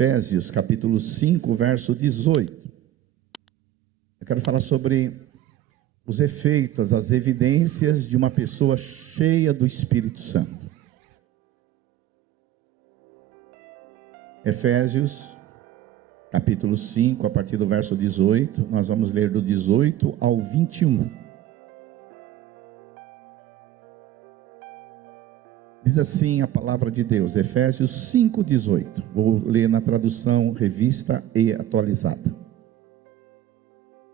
Efésios, capítulo 5, verso 18. Eu quero falar sobre os efeitos, as evidências de uma pessoa cheia do Espírito Santo. Efésios, capítulo 5, a partir do verso 18, nós vamos ler do 18 ao 21. Diz assim a palavra de Deus, Efésios 5:18. Vou ler na tradução revista e atualizada.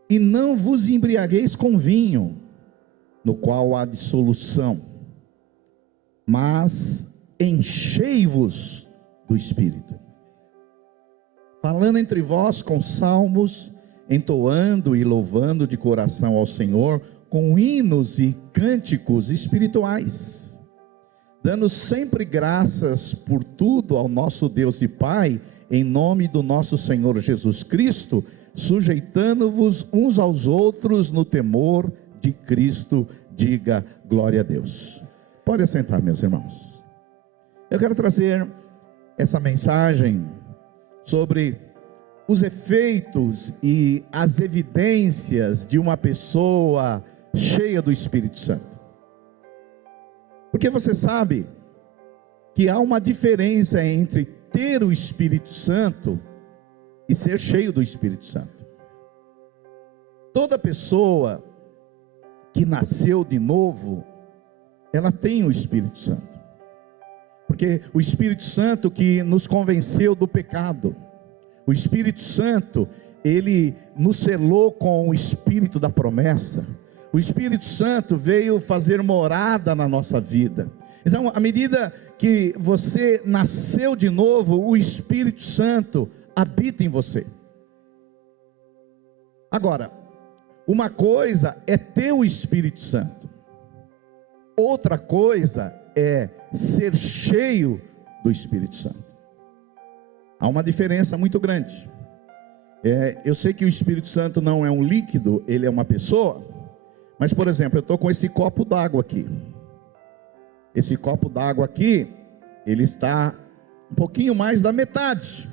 E não vos embriagueis com vinho, no qual há dissolução, mas enchei-vos do Espírito, falando entre vós com salmos, entoando e louvando de coração ao Senhor, com hinos e cânticos espirituais, dando sempre graças por tudo ao nosso Deus e Pai, em nome do nosso Senhor Jesus Cristo, sujeitando-vos uns aos outros no temor de Cristo. Diga glória a Deus. Pode assentar, meus irmãos. Eu quero trazer essa mensagem sobre os efeitos e as evidências de uma pessoa cheia do Espírito Santo. Porque você sabe que há uma diferença entre ter o Espírito Santo e ser cheio do Espírito Santo. Toda pessoa que nasceu de novo, ela tem o Espírito Santo. Porque o Espírito Santo que nos convenceu do pecado, o Espírito Santo, ele nos selou com o Espírito da promessa. O Espírito Santo veio fazer morada na nossa vida. Então, à medida que você nasceu de novo, o Espírito Santo habita em você. Agora, uma coisa é ter o Espírito Santo, outra coisa é ser cheio do Espírito Santo. Há uma diferença muito grande. Eu sei que o Espírito Santo não é um líquido, ele é uma pessoa. Mas, por exemplo, eu estou com esse copo d'água aqui. Esse copo d'água aqui, ele está um pouquinho mais da metade,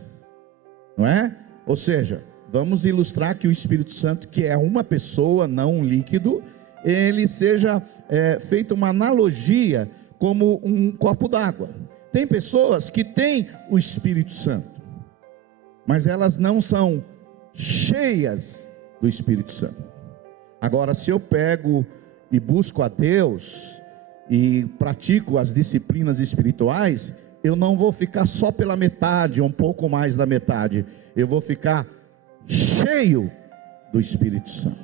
não é? Ou seja, vamos ilustrar que o Espírito Santo, que é uma pessoa, não um líquido, ele seja feita uma analogia como um copo d'água. Tem pessoas que têm o Espírito Santo, mas elas não são cheias do Espírito Santo. Agora, se eu pego e busco a Deus e pratico as disciplinas espirituais, eu não vou ficar só pela metade, um pouco mais da metade. Eu vou ficar cheio do Espírito Santo.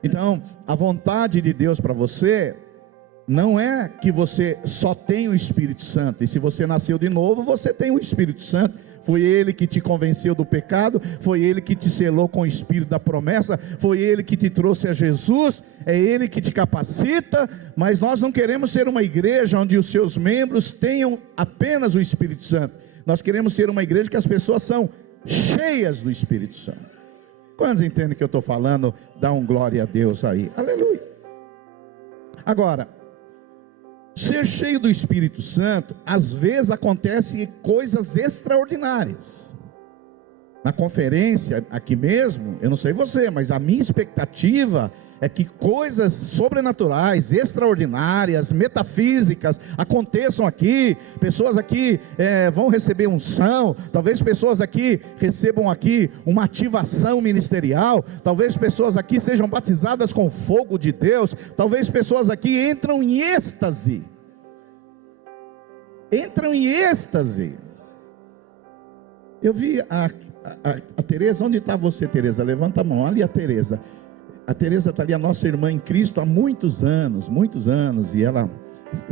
Então, a vontade de Deus para você não é que você só tem o Espírito Santo. E se você nasceu de novo, você tem o Espírito Santo. Foi Ele que te convenceu do pecado, foi Ele que te selou com o Espírito da promessa, foi Ele que te trouxe a Jesus, é Ele que te capacita. Mas nós não queremos ser uma igreja onde os seus membros tenham apenas o Espírito Santo. Nós queremos ser uma igreja que as pessoas são cheias do Espírito Santo. Quantos entendem que eu estou falando? Dá um glória a Deus aí, aleluia. Agora, ser cheio do Espírito Santo, às vezes acontece coisas extraordinárias. Na conferência, aqui mesmo, eu não sei você, mas a minha expectativa é que coisas sobrenaturais, extraordinárias, metafísicas aconteçam aqui. Pessoas aqui vão receber unção, talvez pessoas aqui recebam aqui uma ativação ministerial, talvez pessoas aqui sejam batizadas com fogo de Deus, talvez pessoas aqui entram em êxtase. Eu vi a Tereza. Onde está você, Tereza? Levanta a mão. Ali a Tereza. A Tereza está ali, a nossa irmã em Cristo há muitos anos, e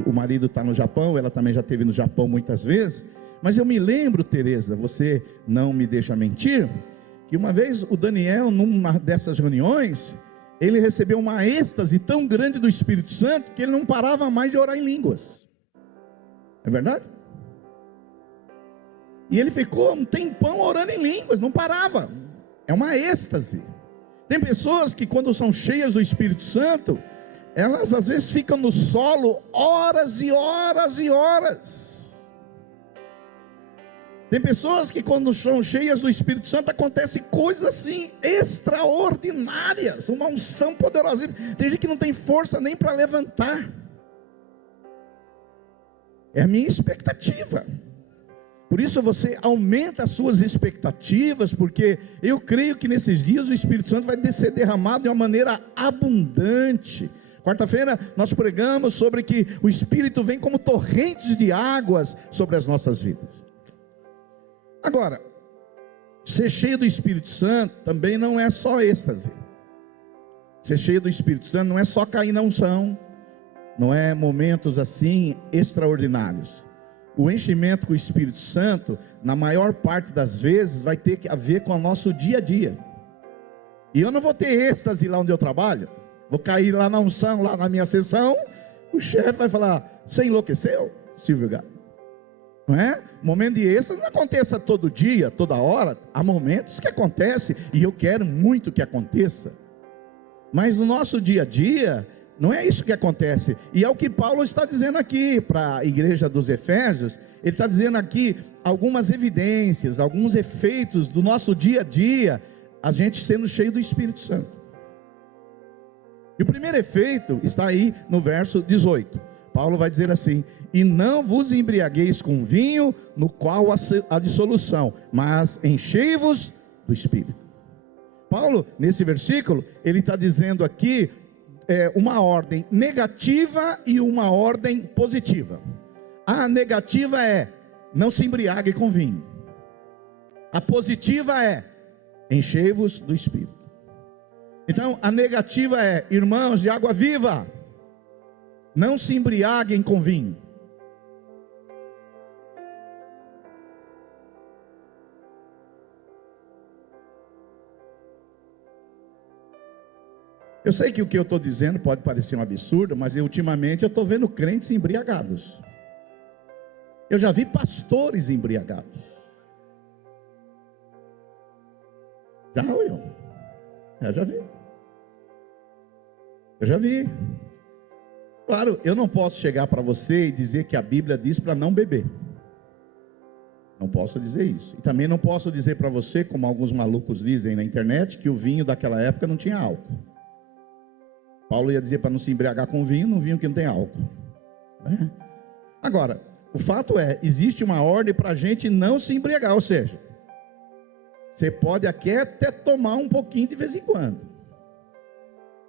o marido está no Japão, ela também já esteve no Japão muitas vezes. Mas eu me lembro, Tereza, você não me deixa mentir, que uma vez o Daniel, numa dessas reuniões, ele recebeu uma êxtase tão grande do Espírito Santo, que ele não parava mais de orar em línguas. É verdade? E ele ficou um tempão orando em línguas, não parava. É uma êxtase. Tem pessoas que, quando são cheias do Espírito Santo, elas às vezes ficam no solo horas e horas e horas. Tem pessoas que quando são cheias do Espírito Santo, acontecem coisas assim extraordinárias, uma unção poderosa. Tem gente que não tem força nem para levantar. É a minha expectativa. Por isso você aumenta as suas expectativas, porque eu creio que nesses dias o Espírito Santo vai ser derramado de uma maneira abundante. Quarta-feira nós pregamos sobre que o Espírito vem como torrentes de águas sobre as nossas vidas. Agora, ser cheio do Espírito Santo também não é só êxtase. Ser cheio do Espírito Santo não é só cair na unção, não é momentos assim extraordinários. O enchimento com o Espírito Santo, na maior parte das vezes, vai ter a ver com o nosso dia a dia. E eu não vou ter êxtase lá onde eu trabalho. Vou cair lá na unção, lá na minha sessão. O chefe vai falar: você enlouqueceu, Silvio Gato? Não é? Momento de êxtase não aconteça todo dia, toda hora. Há momentos que acontece, e eu quero muito que aconteça. Mas no nosso dia a dia, não é isso que acontece. E é o que Paulo está dizendo aqui para a igreja dos Efésios. Ele está dizendo aqui algumas evidências, alguns efeitos do nosso dia a dia, a gente sendo cheio do Espírito Santo. E o primeiro efeito está aí no verso 18. Paulo vai dizer assim: e não vos embriagueis com vinho, no qual há dissolução, mas enchei-vos do Espírito. Paulo, nesse versículo, ele está dizendo aqui uma ordem negativa e uma ordem positiva. A negativa é: não se embriague com vinho. A positiva é: enchei-vos do Espírito. Então, a negativa é: irmãos de água viva, não se embriaguem com vinho. Eu sei que o que eu estou dizendo pode parecer um absurdo, mas ultimamente eu estou vendo crentes embriagados. Eu já vi pastores embriagados. Eu já vi. Eu já vi. Claro, eu não posso chegar para você e dizer que a Bíblia diz para não beber. Não posso dizer isso. E também não posso dizer para você, como alguns malucos dizem na internet, que o vinho daquela época não tinha álcool. Paulo ia dizer para não se embriagar com vinho, num vinho que não tem álcool. Agora, o fato é, existe uma ordem para a gente não se embriagar. Ou seja, você pode aqui até tomar um pouquinho de vez em quando,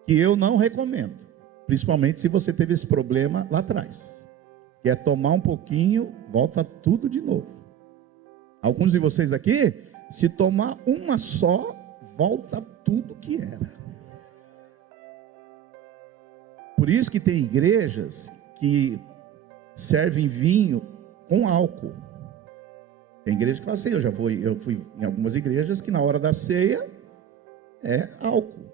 que eu não recomendo, principalmente se você teve esse problema lá atrás, que é tomar um pouquinho, volta tudo de novo. Alguns de vocês aqui, se tomar uma só, volta tudo que era. Por isso que tem igrejas que servem vinho com álcool. Tem igreja que fala assim: eu fui em algumas igrejas que na hora da ceia é álcool.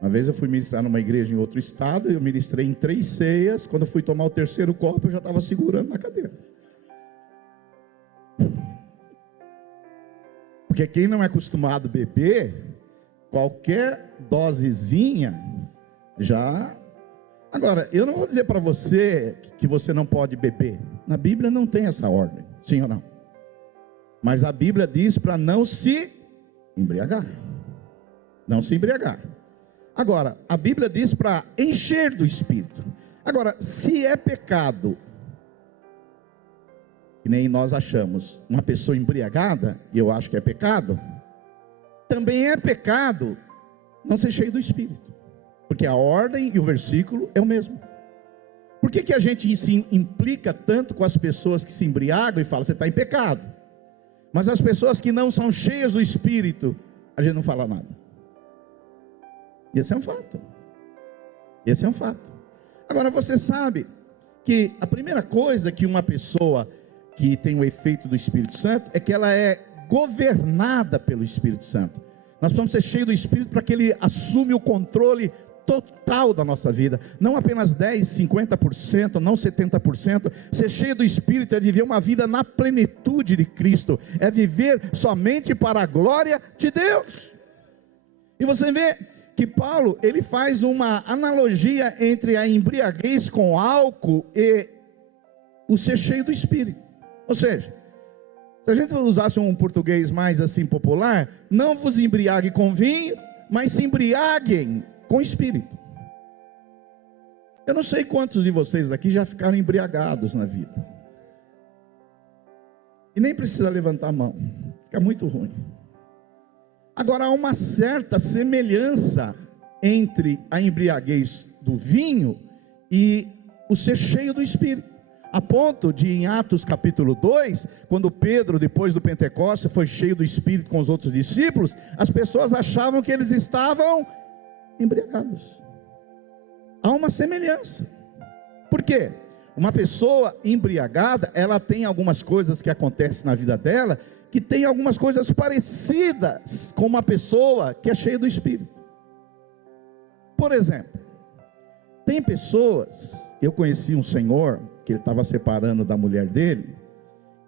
Uma vez eu fui ministrar numa igreja em outro estado, eu ministrei em 3 ceias. Quando eu fui tomar o terceiro copo, eu já estava segurando na cadeira. Porque quem não é acostumado a beber, qualquer dosezinha já... Agora, eu não vou dizer para você que você não pode beber. Na Bíblia não tem essa ordem, sim ou não? Mas a Bíblia diz para não se embriagar. Não se embriagar. Agora, a Bíblia diz para encher do Espírito. Agora, se é pecado, que nem nós achamos, uma pessoa embriagada, e eu acho que é pecado, também é pecado não ser cheio do Espírito. Porque a ordem e o versículo é o mesmo. Por que a gente se implica tanto com as pessoas que se embriagam e fala: você está em pecado? Mas as pessoas que não são cheias do Espírito, a gente não fala nada. Esse é um fato. Esse é um fato. Agora você sabe que a primeira coisa que uma pessoa que tem o efeito do Espírito Santo é que ela é governada pelo Espírito Santo. Nós precisamos ser cheios do Espírito para que Ele assuma o controle total da nossa vida, não apenas 10, 50%, não 70%. Ser cheio do Espírito é viver uma vida na plenitude de Cristo, é viver somente para a glória de Deus. E você vê que Paulo, ele faz uma analogia entre a embriaguez com álcool e o ser cheio do Espírito. Ou seja, Se a gente usasse um português mais assim popular, não vos embriague com vinho, mas se embriaguem com espírito. Eu não sei quantos de vocês daqui já ficaram embriagados na vida. E nem precisa levantar a mão, fica muito ruim. Agora, há uma certa semelhança entre a embriaguez do vinho e o ser cheio do Espírito. A ponto de, em Atos capítulo 2, quando Pedro, depois do Pentecostes, foi cheio do Espírito com os outros discípulos, as pessoas achavam que eles estavam embriagados. Há uma semelhança. Por quê? Uma pessoa embriagada, ela tem algumas coisas que acontecem na vida dela, que tem algumas coisas parecidas com uma pessoa que é cheia do Espírito. Por exemplo, tem pessoas, eu conheci um senhor, que ele estava separando da mulher dele,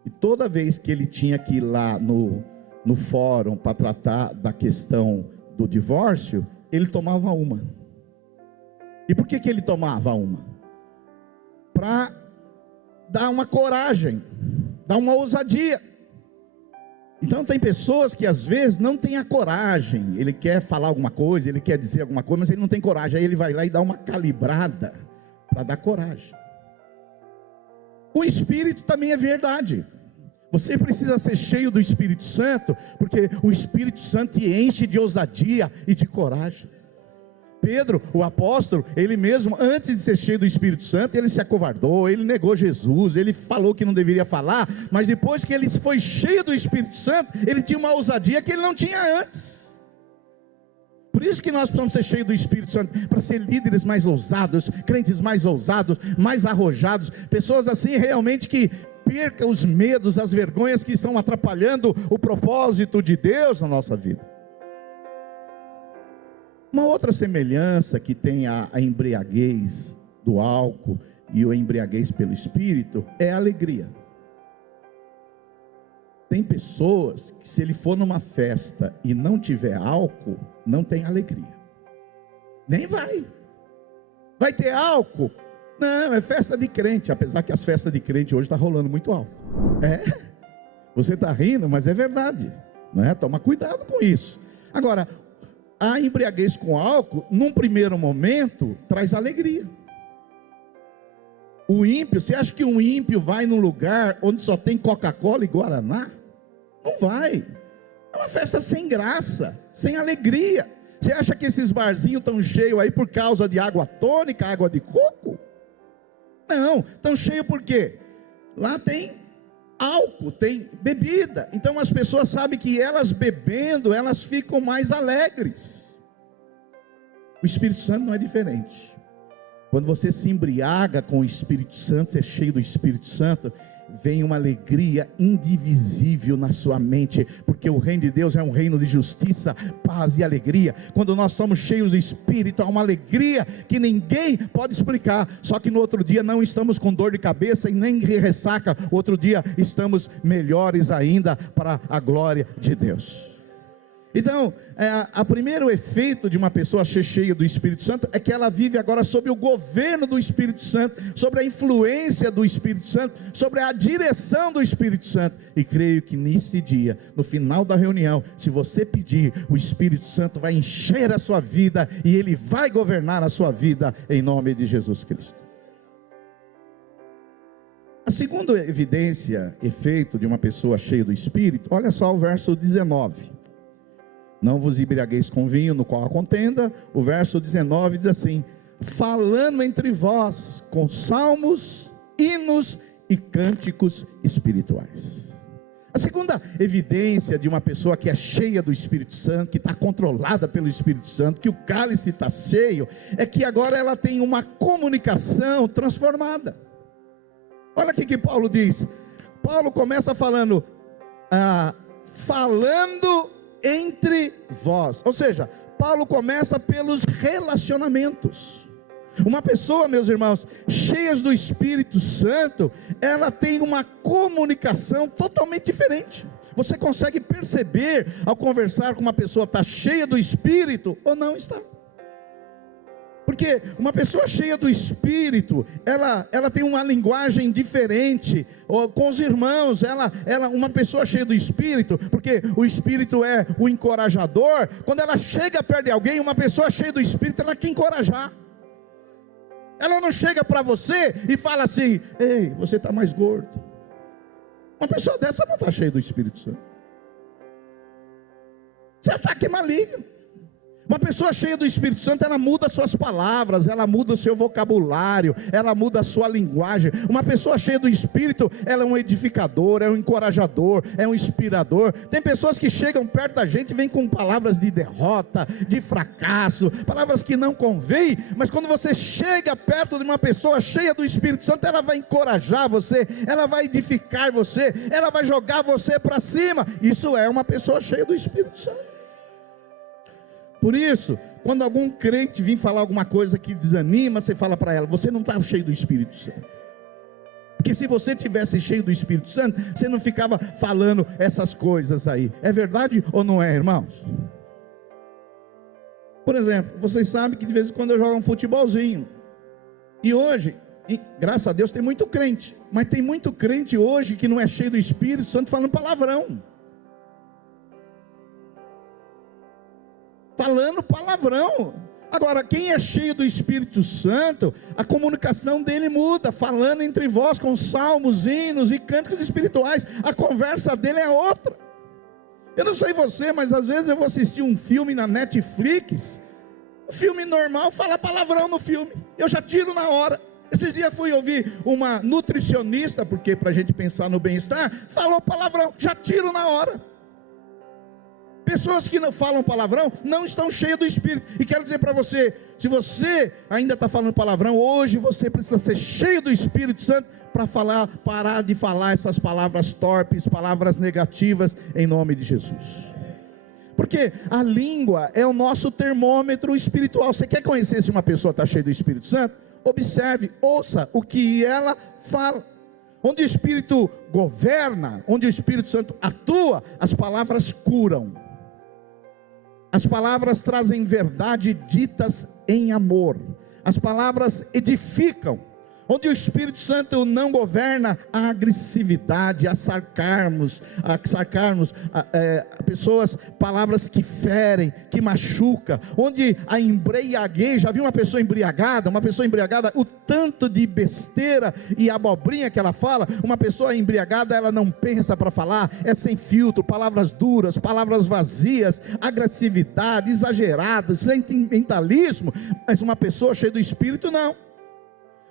e toda vez que ele tinha que ir lá no fórum para tratar da questão do divórcio, ele tomava uma. E por que ele tomava uma? Para dar uma coragem, dar uma ousadia. Então tem pessoas que às vezes não têm a coragem, ele quer falar alguma coisa, ele quer dizer alguma coisa, mas ele não tem coragem, aí ele vai lá e dá uma calibrada para dar coragem. O Espírito também é verdade. Você precisa ser cheio do Espírito Santo, porque o Espírito Santo te enche de ousadia e de coragem. Pedro, o apóstolo, ele mesmo, antes de ser cheio do Espírito Santo, ele se acovardou, ele negou Jesus, ele falou que não deveria falar, mas depois que ele foi cheio do Espírito Santo, ele tinha uma ousadia que ele não tinha antes. Por isso que nós precisamos ser cheios do Espírito Santo, para ser líderes mais ousados, crentes mais ousados, mais arrojados, pessoas assim realmente que percam os medos, as vergonhas que estão atrapalhando o propósito de Deus na nossa vida. Uma outra semelhança que tem a embriaguez do álcool e a embriaguez pelo Espírito é a alegria. Tem pessoas que, se ele for numa festa e não tiver álcool, não tem alegria. Nem vai. Vai ter álcool? Não, é festa de crente. Apesar que as festas de crente hoje estão rolando muito álcool. Você está rindo, mas é verdade. Não é? Toma cuidado com isso. Agora, a embriaguez com álcool, num primeiro momento, traz alegria. O ímpio, você acha que um ímpio vai num lugar onde só tem Coca-Cola e Guaraná? Não vai. É uma festa sem graça, sem alegria. Você acha que esses barzinhos estão cheios aí por causa de água tônica, água de coco? Não, estão cheios por quê? Lá tem álcool, tem bebida. Então as pessoas sabem que elas bebendo, elas ficam mais alegres. O Espírito Santo não é diferente. Quando você se embriaga com o Espírito Santo, você é cheio do Espírito Santo, vem uma alegria indivisível na sua mente, porque o reino de Deus é um reino de justiça, paz e alegria. Quando nós somos cheios do Espírito, há uma alegria que ninguém pode explicar. Só que no outro dia não estamos com dor de cabeça e nem ressaca. Outro dia estamos melhores ainda para a glória de Deus. Então, o primeiro efeito de uma pessoa cheia do Espírito Santo é que ela vive agora sob o governo do Espírito Santo, sobre a influência do Espírito Santo, sobre a direção do Espírito Santo. E creio que nesse dia, no final da reunião, se você pedir, o Espírito Santo vai encher a sua vida e ele vai governar a sua vida em nome de Jesus Cristo. A segunda evidência, efeito de uma pessoa cheia do Espírito, olha só o verso 19. Não vos embriagueis com vinho, no qual há contenda. O verso 19 diz assim: falando entre vós com salmos, hinos e cânticos espirituais. A segunda evidência de uma pessoa que é cheia do Espírito Santo, que está controlada pelo Espírito Santo, que o cálice está cheio, é que agora ela tem uma comunicação transformada. Olha o que Paulo diz. Paulo começa falando, falando entre vós. Ou seja, Paulo começa pelos relacionamentos. Uma pessoa, meus irmãos, cheia do Espírito Santo, ela tem uma comunicação totalmente diferente. Você consegue perceber ao conversar com uma pessoa, está cheia do Espírito ou não está. Porque uma pessoa cheia do Espírito, ela tem uma linguagem diferente com os irmãos. Uma pessoa cheia do Espírito, porque o Espírito é o encorajador. Quando ela chega perto de alguém, uma pessoa cheia do Espírito, ela quer encorajar. Ela não chega para você e fala assim: ei, você está mais gordo. Uma pessoa dessa não está cheia do Espírito Santo. Você ataque maligno. Uma pessoa cheia do Espírito Santo, ela muda suas palavras, ela muda o seu vocabulário, ela muda a sua linguagem. Uma pessoa cheia do Espírito, ela é um edificador, é um encorajador, é um inspirador. Tem pessoas que chegam perto da gente e vêm com palavras de derrota, de fracasso, palavras que não convêm, mas quando você chega perto de uma pessoa cheia do Espírito Santo, ela vai encorajar você, ela vai edificar você, ela vai jogar você para cima. Isso é uma pessoa cheia do Espírito Santo. Por isso, quando algum crente vir falar alguma coisa que desanima, você fala para ela: você não está cheio do Espírito Santo. Porque se você tivesse cheio do Espírito Santo, você não ficava falando essas coisas aí. É verdade ou não é, irmãos? Por exemplo, vocês sabem que de vez em quando eu jogo um futebolzinho. E hoje, graças a Deus, tem muito crente. Mas tem muito crente hoje que não é cheio do Espírito Santo falando palavrão. Falando palavrão. Agora, quem é cheio do Espírito Santo, a comunicação dele muda, falando entre vós com salmos, hinos e cânticos espirituais. A conversa dele é outra. Eu não sei você, mas às vezes eu vou assistir um filme na Netflix, um filme normal, fala palavrão no filme, eu já tiro na hora. Esses dias fui ouvir uma nutricionista, porque para a gente pensar no bem-estar, falou palavrão, já tiro na hora. Pessoas que não falam palavrão não estão cheias do Espírito. E quero dizer para você, se você ainda está falando palavrão, hoje você precisa ser cheio do Espírito Santo para parar de falar essas palavras torpes, palavras negativas, em nome de Jesus. Porque a língua é o nosso termômetro espiritual. Você quer conhecer se uma pessoa está cheia do Espírito Santo? Observe, ouça o que ela fala. Onde o Espírito governa, onde o Espírito Santo atua, as palavras curam. As palavras trazem verdade ditas em amor. As palavras edificam. Onde o Espírito Santo não governa, a agressividade, a sarcarmos, pessoas, palavras que ferem, que machucam. Onde a embriaguez, já viu uma pessoa embriagada? Uma pessoa embriagada, o tanto de besteira e abobrinha que ela fala. Uma pessoa embriagada, ela não pensa para falar, é sem filtro, palavras duras, palavras vazias, agressividade, exageradas, sentimentalismo. Mas uma pessoa cheia do Espírito, não.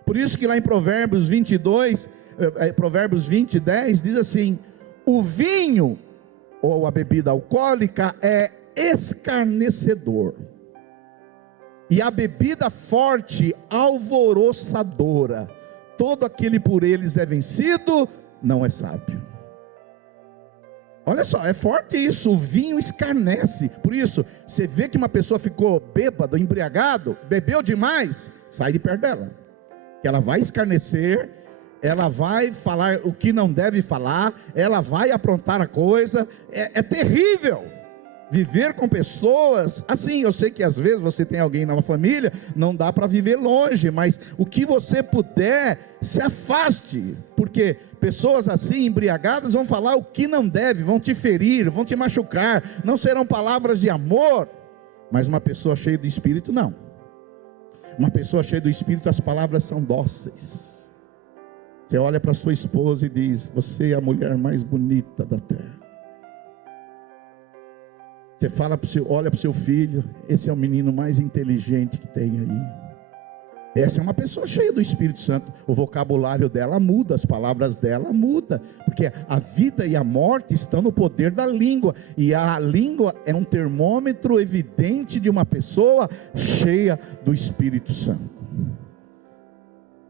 Por isso que lá em Provérbios 22, Provérbios 20, 10, diz assim: o vinho, ou a bebida alcoólica, é escarnecedor, e a bebida forte, alvoroçadora. Todo aquele por eles é vencido, não é sábio. Olha só, é forte isso, o vinho escarnece. Por isso, você vê que uma pessoa ficou bêbado, embriagado, bebeu demais, sai de perto dela. Que ela vai escarnecer, ela vai falar o que não deve falar, ela vai aprontar a coisa. É terrível viver com pessoas assim. Eu sei que às vezes você tem alguém na família, não dá para viver longe, mas o que você puder, se afaste, porque pessoas assim embriagadas vão falar o que não deve, vão te ferir, vão te machucar, não serão palavras de amor. Mas uma pessoa cheia de Espírito, não. Uma pessoa cheia do Espírito, as palavras são dóceis. Você olha para sua esposa e diz: você é a mulher mais bonita da terra. Você olha para o seu filho: esse é o menino mais inteligente que tem aí. Essa é uma pessoa cheia do Espírito Santo. O vocabulário dela muda, as palavras dela mudam, porque a vida e a morte estão no poder da língua, e a língua é um termômetro evidente de uma pessoa cheia do Espírito Santo.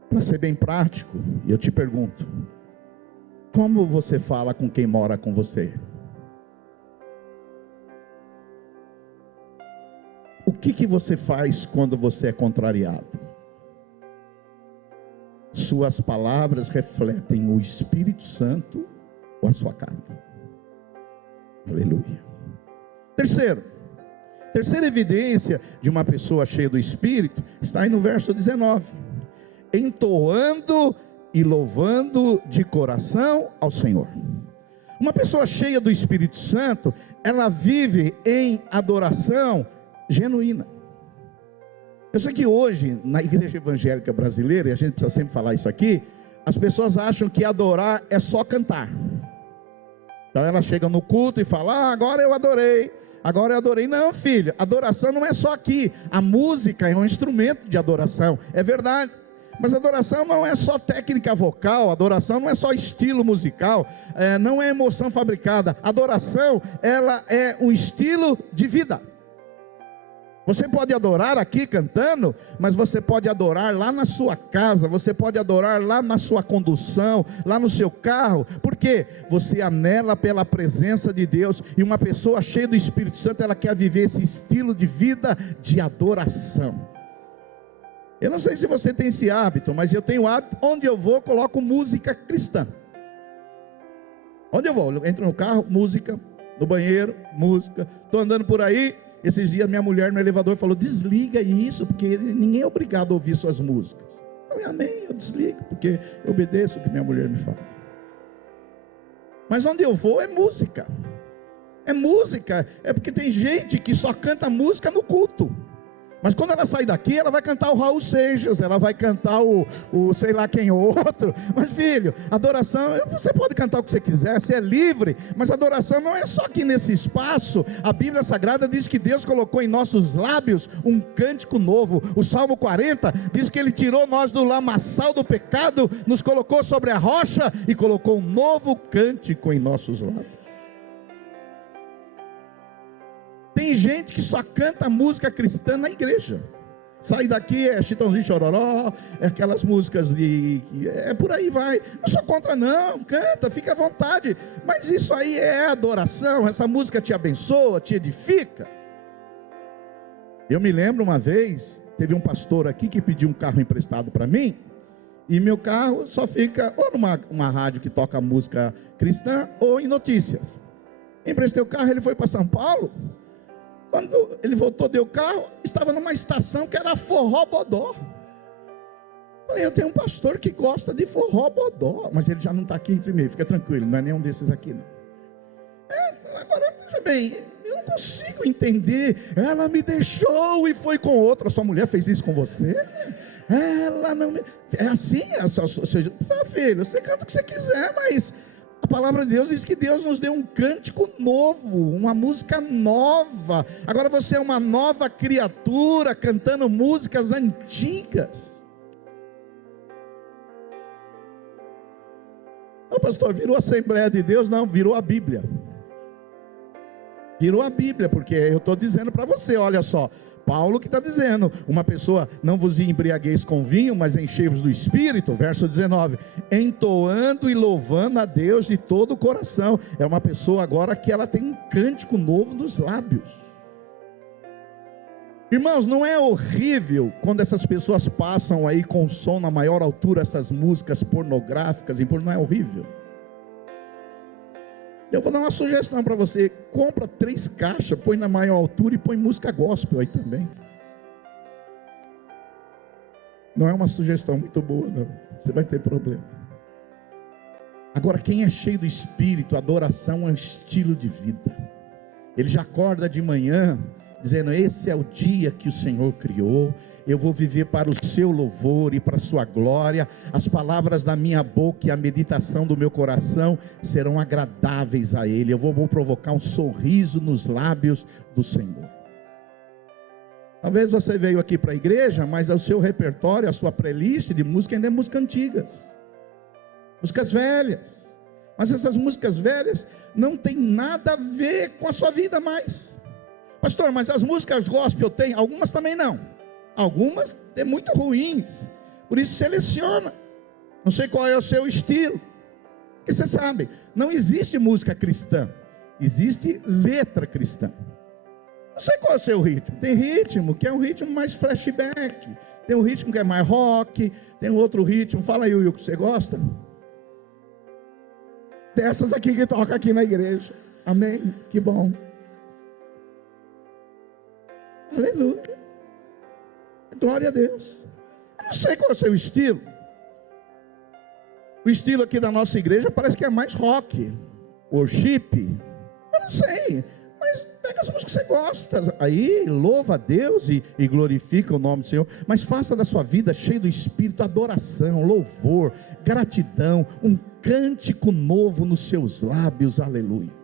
Para ser bem prático, eu te pergunto: como você fala com quem mora com você? O que você faz quando você é contrariado? Suas palavras refletem o Espírito Santo ou a sua carne? Aleluia. Terceiro, Terceira evidência de uma pessoa cheia do Espírito está aí no verso 19: entoando e louvando de coração ao Senhor. Uma pessoa cheia do Espírito Santo, ela vive em adoração genuína. Eu sei que hoje, na igreja evangélica brasileira, e a gente precisa sempre falar isso aqui, as pessoas acham que adorar é só cantar. Então ela chega no culto e fala: agora eu adorei. Agora eu adorei. Não, filho, adoração não é só aqui. A música é um instrumento de adoração, é verdade. Mas adoração não é só técnica vocal, adoração não é só estilo musical, não é emoção fabricada. Adoração, ela é um estilo de vida. Você pode adorar aqui cantando, mas você pode adorar lá na sua casa, você pode adorar lá na sua condução, lá no seu carro, porque você anela pela presença de Deus, e uma pessoa cheia do Espírito Santo, ela quer viver esse estilo de vida de adoração. Eu não sei se você tem esse hábito, mas eu tenho o hábito, onde eu vou, coloco música cristã. Onde eu vou, eu entro no carro, música, no banheiro, música, estou andando por aí. Esses dias minha mulher no elevador falou: desliga isso, porque ninguém é obrigado a ouvir suas músicas. Eu falei: amém, eu desligo, porque eu obedeço o que minha mulher me fala. Mas onde eu vou é música. É música, é porque tem gente que só canta música no culto. Mas quando ela sair daqui, ela vai cantar o Raul Seixas, ela vai cantar o sei lá quem outro. Mas filho, adoração, você pode cantar o que você quiser, você é livre. Mas adoração não é só aqui nesse espaço. A Bíblia Sagrada diz que Deus colocou em nossos lábios um cântico novo. O Salmo 40 diz que Ele tirou nós do lamaçal do pecado, nos colocou sobre a rocha e colocou um novo cântico em nossos lábios. Tem gente que só canta música cristã na igreja. Sai daqui, é Chitãozinho Chororó, é aquelas músicas é por aí vai. Não sou contra não, canta, fica à vontade. Mas isso aí é adoração, essa música te abençoa, te edifica. Eu me lembro uma vez, teve um pastor aqui que pediu um carro emprestado para mim, e meu carro só fica ou numa rádio que toca música cristã, ou em notícias. Emprestei o carro, ele foi para São Paulo. Quando ele voltou, deu o carro, estava numa estação que era Forró Bodó. Falei: eu tenho um pastor que gosta de Forró Bodó, mas ele já não está aqui entre mim, fica tranquilo, não é nenhum desses aqui não. Agora, veja bem, eu não consigo entender. Ela me deixou e foi com outra. Sua mulher fez isso com você? Ela não me... É assim, filho, você canta o que você quiser, mas... a palavra de Deus diz que Deus nos deu um cântico novo, uma música nova. Agora você é uma nova criatura, cantando músicas antigas. Não, pastor, virou a Assembleia de Deus? Não, virou a Bíblia. Virou a Bíblia, porque eu estou dizendo para você, olha só, Paulo que está dizendo, uma pessoa: não vos embriagueis com vinho, mas enchei-vos do Espírito, verso 19, entoando e louvando a Deus de todo o coração. É uma pessoa agora que ela tem um cântico novo nos lábios. Irmãos, não é horrível quando essas pessoas passam aí com o som na maior altura, essas músicas pornográficas, não é horrível? Eu vou dar uma sugestão para você: compra 3 caixas, põe na maior altura e põe música gospel aí também. Não é uma sugestão muito boa não, você vai ter problema. Agora, quem é cheio do Espírito, adoração é um estilo de vida. Ele já acorda de manhã dizendo: esse é o dia que o Senhor criou, eu vou viver para o seu louvor e para a sua glória. As palavras da minha boca e a meditação do meu coração serão agradáveis a Ele. Eu vou provocar um sorriso nos lábios do Senhor. Talvez você veio aqui para a igreja, mas o seu repertório, a sua playlist de música ainda é música antigas, músicas velhas. Mas essas músicas velhas não tem nada a ver com a sua vida mais. Pastor, mas as músicas gospel tem? Algumas também não. Algumas é muito ruins. Por isso seleciona. Não sei qual é o seu estilo. Porque você sabe, não existe música cristã, existe letra cristã. Não sei qual é o seu ritmo. Tem ritmo que é um ritmo mais flashback, tem um ritmo que é mais rock, tem um outro ritmo. Fala aí, Will, que você gosta? Dessas aqui que toca aqui na igreja. Amém? Que bom. Aleluia. Glória a Deus. Eu não sei qual é o seu estilo. O estilo aqui da nossa igreja parece que é mais rock, worship. Eu não sei, mas pega as músicas que você gosta, aí louva a Deus e glorifica o nome do Senhor, mas faça da sua vida cheio do Espírito, adoração, louvor, gratidão, um cântico novo nos seus lábios, aleluia.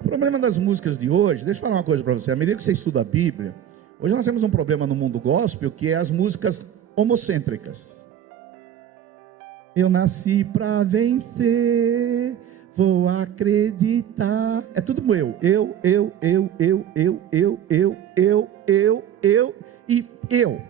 O problema das músicas de hoje, deixa eu falar uma coisa para você, à medida que você estuda a Bíblia, hoje nós temos um problema no mundo gospel, que é as músicas homocêntricas. Eu nasci para vencer, vou acreditar. É tudo eu e eu.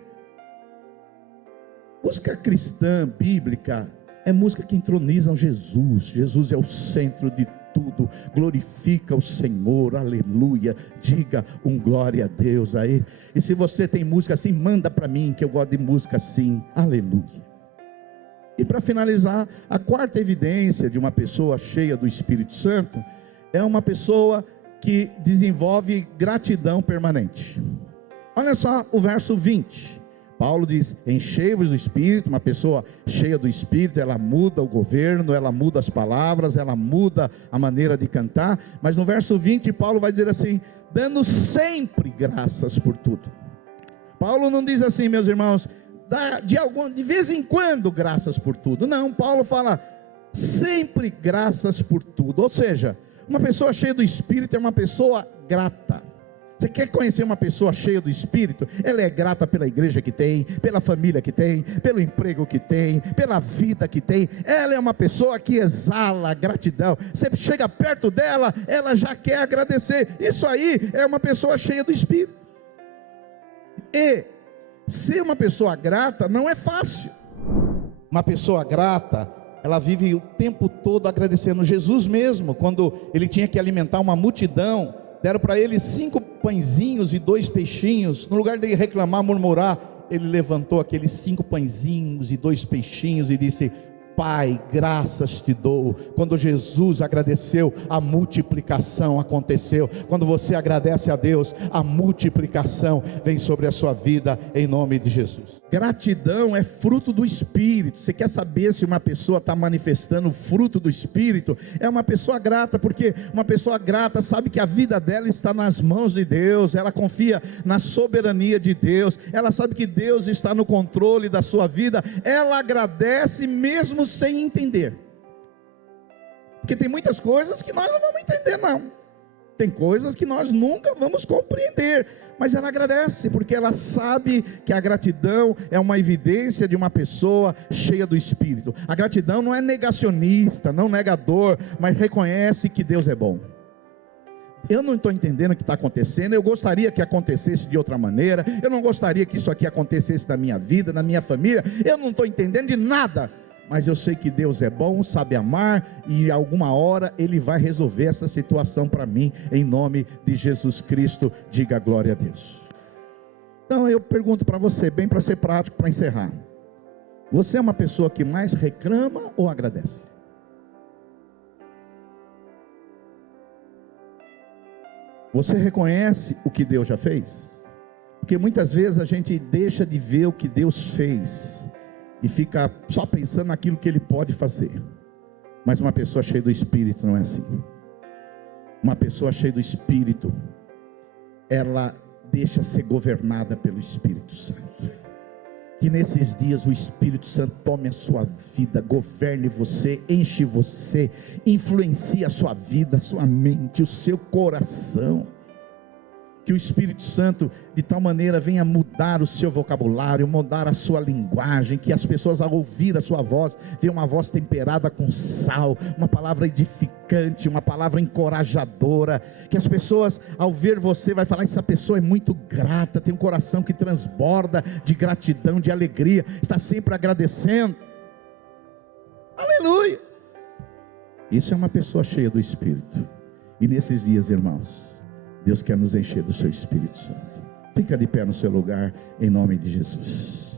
Música cristã, bíblica, é música que entroniza Jesus. Jesus é o centro de tudo. Glorifica o Senhor, aleluia. Diga um glória a Deus aí. E se você tem música assim, manda para mim, que eu gosto de música assim, aleluia. E para finalizar, a quarta evidência de uma pessoa cheia do Espírito Santo é uma pessoa que desenvolve gratidão permanente. Olha só o verso 20. Paulo diz: enchei-vos do Espírito. Uma pessoa cheia do Espírito, ela muda o governo, ela muda as palavras, ela muda a maneira de cantar. Mas no verso 20, Paulo vai dizer assim: dando sempre graças por tudo. Paulo não diz assim, meus irmãos, de vez em quando graças por tudo. Não, Paulo fala sempre graças por tudo. Ou seja, uma pessoa cheia do Espírito é uma pessoa grata. Você quer conhecer uma pessoa cheia do Espírito? Ela é grata pela igreja que tem, pela família que tem, pelo emprego que tem, pela vida que tem. Ela é uma pessoa que exala gratidão. Você chega perto dela, ela já quer agradecer. Isso aí é uma pessoa cheia do Espírito. E ser uma pessoa grata não é fácil. Uma pessoa grata, ela vive o tempo todo agradecendo. Jesus mesmo, quando ele tinha que alimentar uma multidão, deram para ele 5 pãezinhos e 2 peixinhos. No lugar de reclamar, murmurar, ele levantou aqueles 5 pãezinhos e 2 peixinhos e disse: Pai, graças te dou. Quando Jesus agradeceu, a multiplicação aconteceu. Quando você agradece a Deus, a multiplicação vem sobre a sua vida, em nome de Jesus. Gratidão é fruto do Espírito. Você quer saber se uma pessoa está manifestando o fruto do Espírito? É uma pessoa grata, porque uma pessoa grata sabe que a vida dela está nas mãos de Deus. Ela confia na soberania de Deus. Ela sabe que Deus está no controle da sua vida. Ela agradece mesmo sem entender, porque tem muitas coisas que nós não vamos entender, não. Tem coisas que nós nunca vamos compreender, mas ela agradece, porque ela sabe que a gratidão é uma evidência de uma pessoa cheia do Espírito. A gratidão não é negacionista, não negador, mas reconhece que Deus é bom. Eu não estou entendendo o que está acontecendo, eu gostaria que acontecesse de outra maneira, eu não gostaria que isso aqui acontecesse na minha vida, na minha família, eu não estou entendendo de nada, mas eu sei que Deus é bom, sabe amar, e alguma hora Ele vai resolver essa situação para mim, em nome de Jesus Cristo. Diga glória a Deus. Então eu pergunto para você, bem para ser prático, para encerrar: você é uma pessoa que mais reclama ou agradece? Você reconhece o que Deus já fez? Porque muitas vezes a gente deixa de ver o que Deus fez e fica só pensando naquilo que Ele pode fazer. Mas uma pessoa cheia do Espírito não é assim. Uma pessoa cheia do Espírito, ela deixa ser governada pelo Espírito Santo. Que nesses dias o Espírito Santo tome a sua vida, governe você, enche você, influencie a sua vida, a sua mente, o seu coração. Que o Espírito Santo de tal maneira venha mudar o seu vocabulário, mudar a sua linguagem, que as pessoas ao ouvir a sua voz, venham uma voz temperada com sal, uma palavra edificante, uma palavra encorajadora, que as pessoas ao ver você vai falar: essa pessoa é muito grata, tem um coração que transborda de gratidão, de alegria, está sempre agradecendo. Aleluia! Isso é uma pessoa cheia do Espírito. E nesses dias, irmãos, Deus quer nos encher do seu Espírito Santo. Fica de pé no seu lugar, em nome de Jesus.